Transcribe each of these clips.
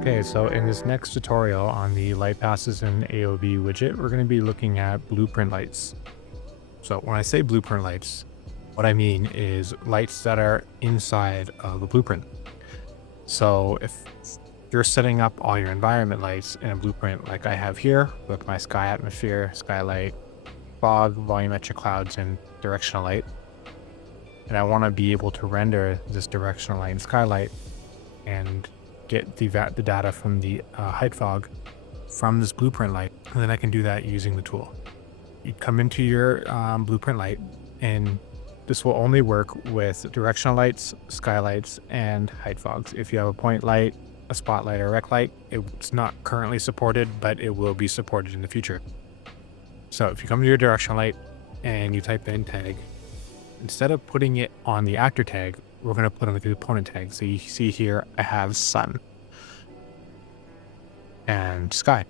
Okay, so in this next tutorial on the Light Passes and AOV widget, we're going to be looking at blueprint lights. So when I say blueprint lights, what I mean is lights that are inside of a blueprint. So if you're setting up all your environment lights in a blueprint like I have here with my sky atmosphere, skylight, fog, volumetric clouds, and directional light, and I want to be able to render this directional light and skylight and get the data from the height fog from this blueprint light, and then I can do that using the tool. You come into your blueprint light, and this will only work with directional lights, skylights, and height fogs. If you have a point light, a spotlight, or a rec light, it's not currently supported, but it will be supported in the future. So if you come to your directional light and you type in tag, instead of putting it on the actor tag, we're going to put on the component tag. So you see here, I have sun and sky.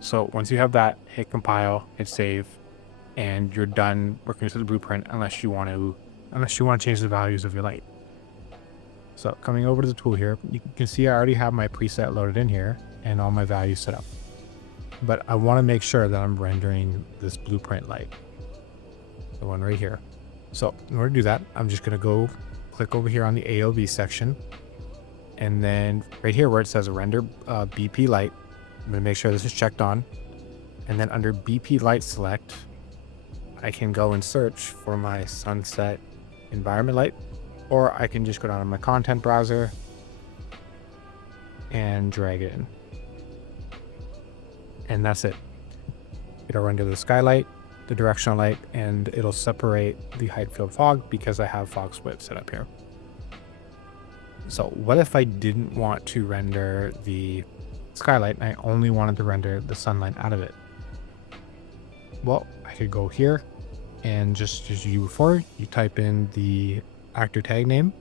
So once you have that, hit compile, hit save, and you're done working with the blueprint unless you want to change the values of your light. So coming over to the tool here, you can see I already have my preset loaded in here and all my values set up. But I want to make sure that I'm rendering this blueprint light, the one right here. So in order to do that, I'm just going to go click over here on the AOV section. And then right here where it says render BP light, I'm going to make sure this is checked on. And then under BP light select, I can go and search for my sunset environment light, or I can just go down to my content browser and drag it in. And that's it. It'll render the skylight, the directional light, and it'll separate the height field fog because I have fog split set up here. So what if I didn't want to render the skylight and I only wanted to render the sunlight out of it? Well, I could go here and just as you before, you type in the actor tag name.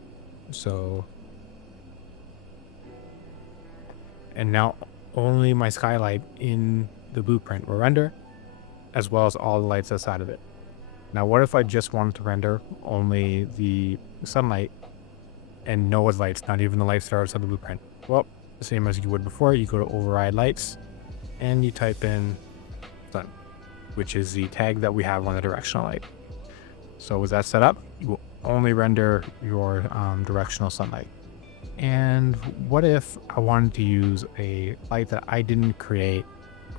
And now only my skylight in the blueprint will render, as well as all the lights outside of it. Now, what if I just wanted to render only the sunlight and no other lights, not even the lights that are outside the blueprint? Well, the same as you would before, you go to override lights and you type in sun, which is the tag that we have on the directional light. So with that set up, you will only render your directional sunlight. And what if I wanted to use a light that I didn't create,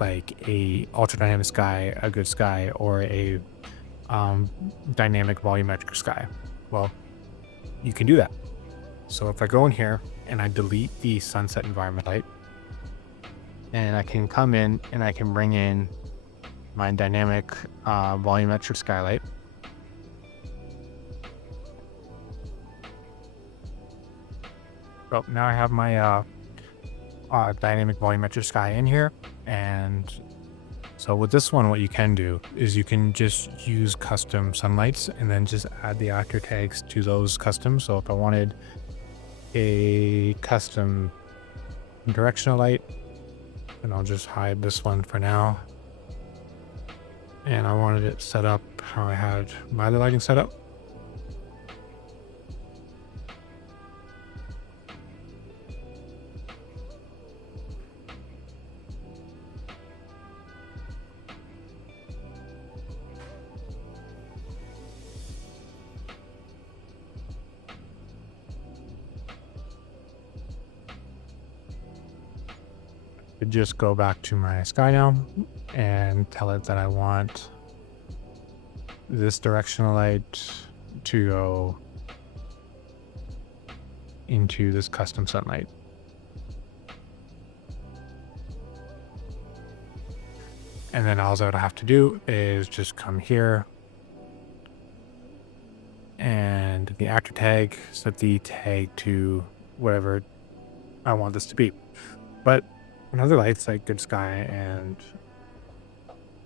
like a ultra dynamic sky, a good sky, or a dynamic volumetric sky? Well, you can do that. So if I go in here and I delete the sunset environment light, and I can come in and I can bring in my dynamic volumetric skylight. So now I have my dynamic volumetric sky in here. And so with this one, what you can do is you can just use custom sunlights and then just add the actor tags to those custom. So if I wanted a custom directional light, and I'll just hide this one for now. And I wanted it set up how I had my other lighting set up. Just go back to my sky now and tell it that I want this directional light to go into this custom sunlight. And then all I would have to do is just come here and the actor tag, set the tag to whatever I want this to be. But another lights like good sky and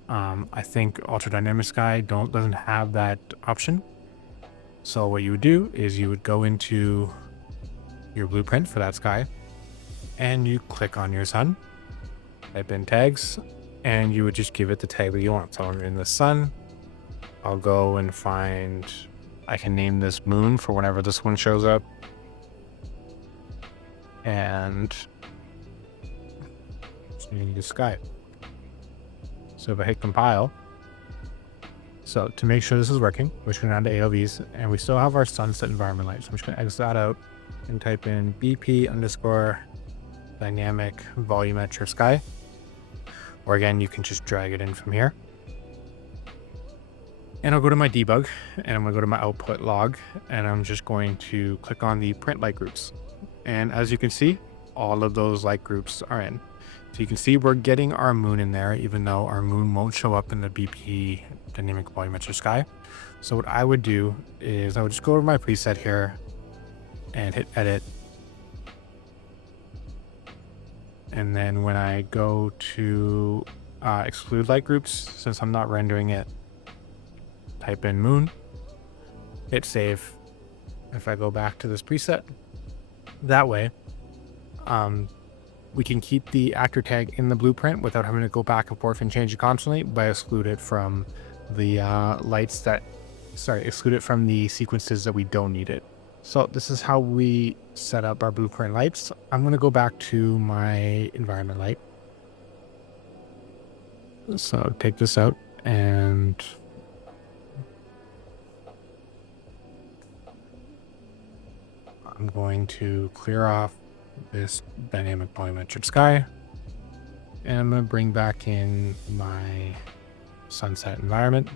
I think ultra dynamic sky doesn't have that option. So what you would do is you would go into your blueprint for that sky and you click on your sun, type in tags, and you would just give it the tag that you want. So I'm in the sun, I'll go and find, I can name this moon for whenever this one shows up. and changing the sky. So if I hit compile, so to make sure this is working, we're just going down to AOVs, and we still have our sunset environment light. So I'm just going to exit that out and type in BP underscore dynamic volumetric sky. Or again, you can just drag it in from here. And I'll go to my debug, and I'm going to go to my output log, and I'm just going to click on the print light groups. And as you can see, all of those light groups are in. So you can see we're getting our moon in there, even though our moon won't show up in the BP dynamic volumetric sky. So what I would do is I would just go over my preset here and hit edit. And then when I go to exclude light groups, since I'm not rendering it, type in moon, hit save. If I go back to this preset, that way, we can keep the actor tag in the blueprint without having to go back and forth and change it constantly, but exclude it from the exclude it from the sequences that we don't need it. So this is how we set up our blueprint lights. I'm going to go back to my environment light. So take this out, and I'm going to clear off this dynamic volumetric sky, and I'm going to bring back in my sunset environment,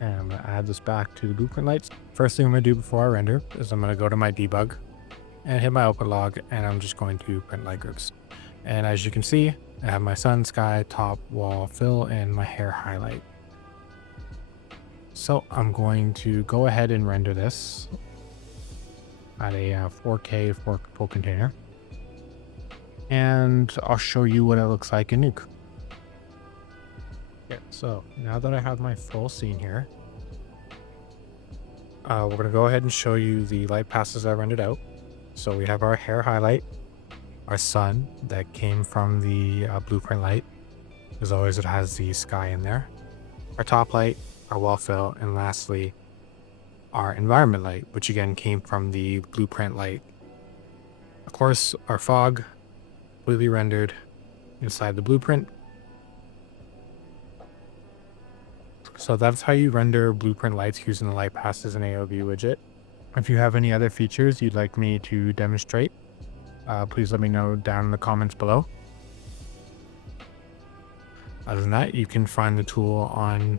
and I'm going to add this back to the blueprint lights. First thing I'm going to do before I render is I'm going to go to my debug and hit my output log, and I'm just going to print light groups. And as you can see, I have my sun, sky, top, wall, fill, and my hair highlight. So I'm going to go ahead and render this at a 4K full container, and I'll show you what it looks like in Nuke. Okay, so now that I have my full scene here, we're going to go ahead and show you the light passes I rendered out. So we have our hair highlight, our sun that came from the blueprint light. As always, it has the sky in there, our top light, our wall fill, and lastly, our environment light, which again came from the blueprint light. Of course, our fog completely rendered inside the blueprint. So that's how you render blueprint lights using the Light Passes and AOV widget. If you have any other features you'd like me to demonstrate, please let me know down in the comments below. Other than that, you can find the tool on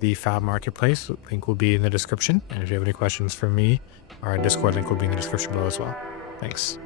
the Fab Marketplace. Link will be in the description. And if you have any questions for me, our Discord link will be in the description below as well. Thanks.